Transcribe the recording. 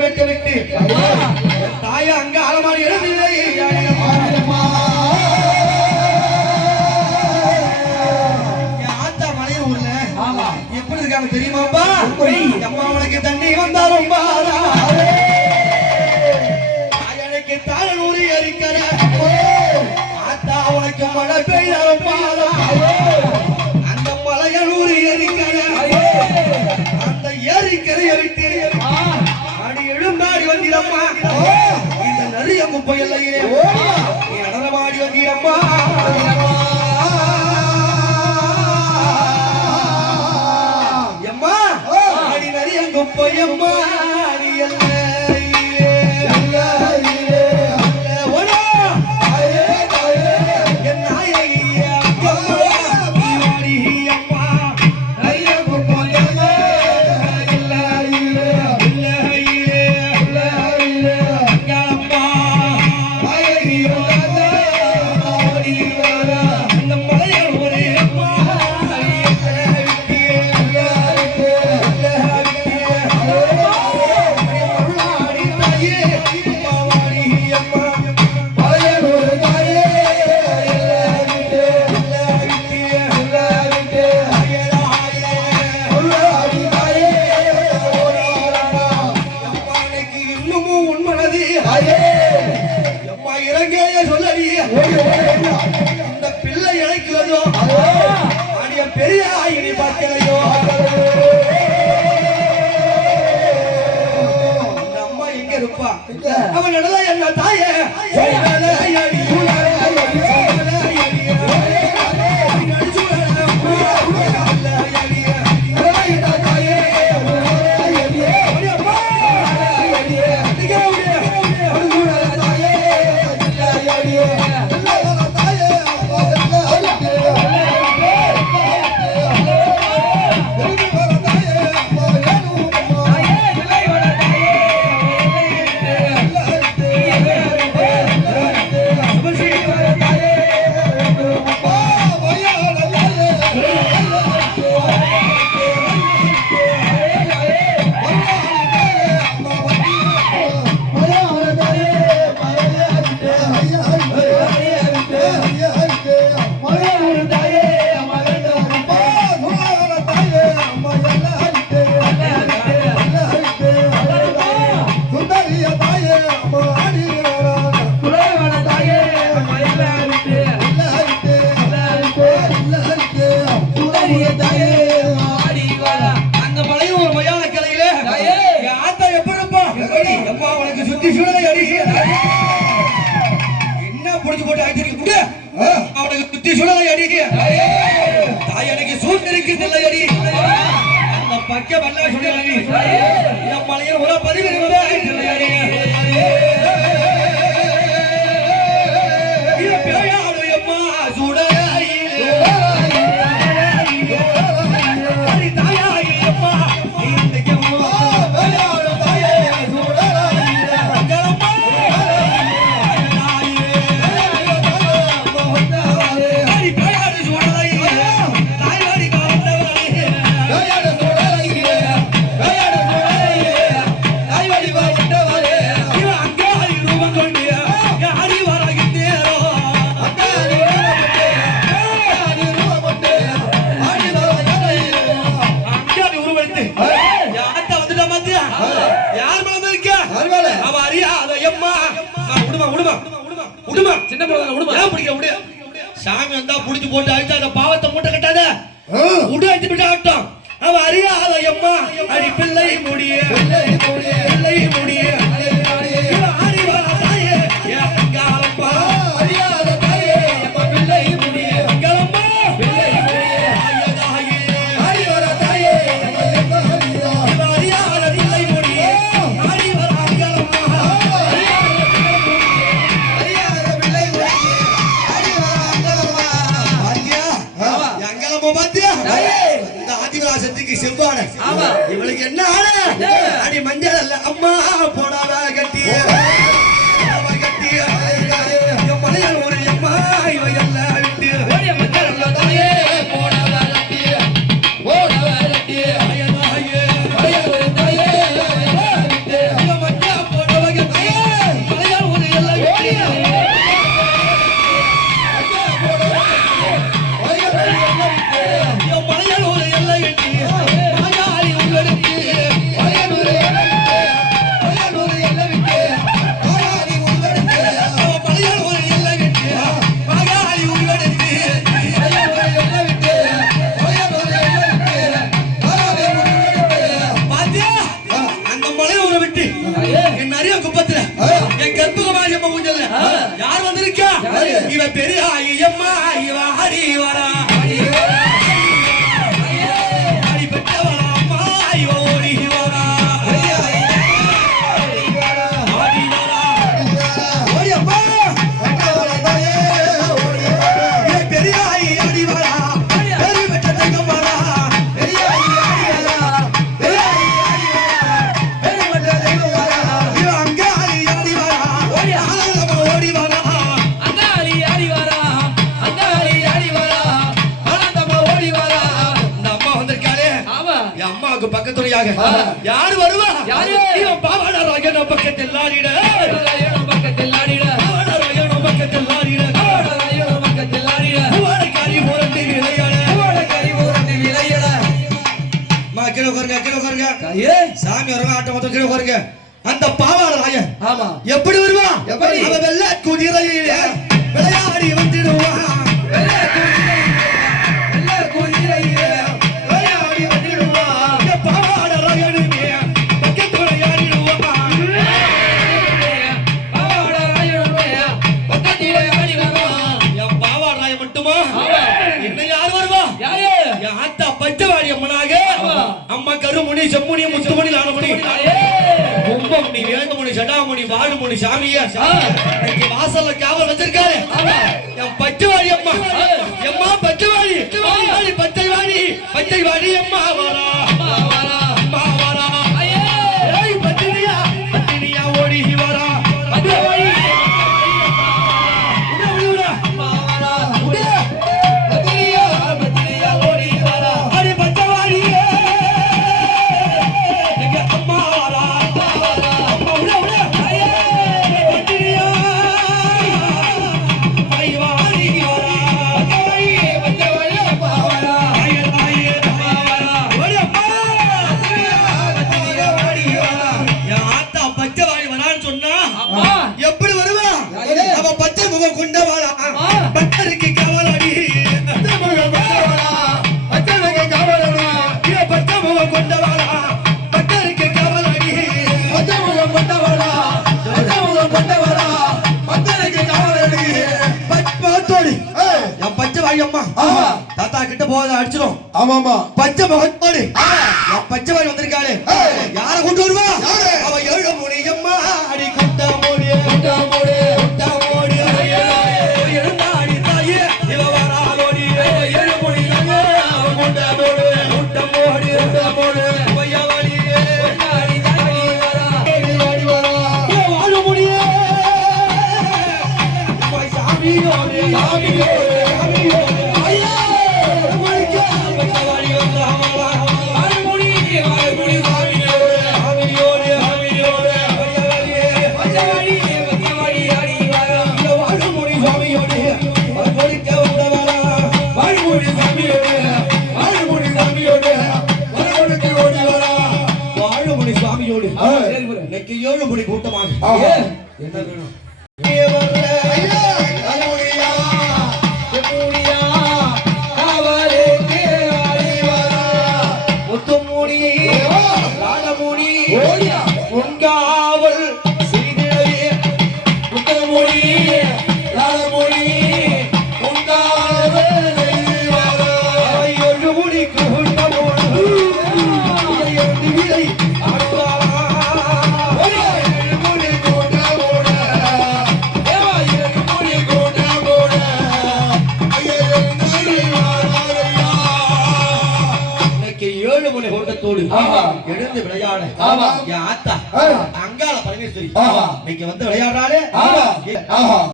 வெட்ட விட்டு தாயா அங்க ஆழமான எழுதிலே ஆத்தா மலைய ஊர்ல எப்படி இருக்காங்க தெரியுமாப்பா? அம்மா உனக்கு தண்ணி வந்தாலும் பாரா எனக்கு தாழூரி எரிக்கிற ஆத்தா உனக்கு மழை பெய்தாலும் பாரா அந்த மலையனூரி எரிக்கிற அந்த ஏரிக்கரையை விட்டு அடி எழுந்தாடி வந்திரம்மா இந்த நிறைய குப்பை எல்லையிலே நடனமாடி வந்திரம்மா எம்மா அடி நிறைய குப்பை அம்மா அடி இந்த பிள்ளை இழைக்கிறதோ அடிய பெரிய ஆயினி பார்க்கலையோ அந்த அம்மா எங்க இருப்பா? அவன் நடல என்ன தாயே பக்க வல்ல சொல்லி மலையில் ஒரு பதிவு சாமி வந்தா புடிச்சு போட்டு அழிச்சா பாவத்தை மூட்டை கட்டாத உடு அழிச்சு விட்டு ஆட்டம் அவ அறியாத அம்மா அடி பிள்ளை முடிய பிள்ளை முடிய செவ்வாடை இவளுக்கு என்ன அடி மஞ்சள் அல்ல அம்மா போடாத கட்டி மலையாள ஒரு அம்மா இவையெல்லாம் விட்டு மஞ்சள் அல்ல தாயே போடாத கட்டி போடாத கட்டி வந்திருக்காங்க யாரு வருவா இவன் பாவாடராயன் பக்கத்தில் ஆடிட பக்கத்தில் ஆடிட பாவாடராயன் பக்கத்தில் ஆடிட பக்கத்தில் ஆடிட வாழைக்காரி போரண்டி விளையாட வாழைக்காரி போரண்டி விளையாட மா கீழே உட்காருங்க சாமி வருவா ஆட்டம் மொத்தம் கீழே உட்காருங்க அந்த பாவாடராயன் ஆமா எப்படி வருவா எப்படி அவன் வெள்ளை குதிரையில விளையாடி வந்துடுவான் அம்மா கருமுனி செம்முனி முத்துமணி நானமுனி கும்பமுனி வேதமுனி சடாமுனி வாழுமுனி சாமியா வாசல்ல காவல் வச்சிருக்காரு என் பச்சைவாடி அம்மா எம்மா பச்சைவாடி பச்சைவாடி பச்சைவாடி அம்மா வாரா அம்மா வாரா பத்தினியா ஓடி வாரா பச்சைவாடி தாத்தா கிட்ட போத அடிச்சிரும் ஆமாமா பச்சை முகத்தோடு பச்சை வாய் வந்திருக்காளே யார கொண்டு வருவா அவ ஏழு மூணி அம்மா அடி குட்ட மூடி எழுந்தாடி தாயே இவ வராலோடி ஏழு மூணி அம்மா குட்ட மூடி பையவாடி வாழ முடியே சாமியோடு இன்னைக்கு 7 மணி கூட்டமாக என்ன வேணும் முத்துமூடி ராணமூடி உங்காவல் செய்திடவே முத்துமூடி ராணமூடி உங்காவல் ஏழு மணி கூட்டமோடு விலை எழுந்து விளையாட என் ஆத்தா அங்காள பரமேஸ்வரி இன்னைக்கு வந்து விளையாடுறாரு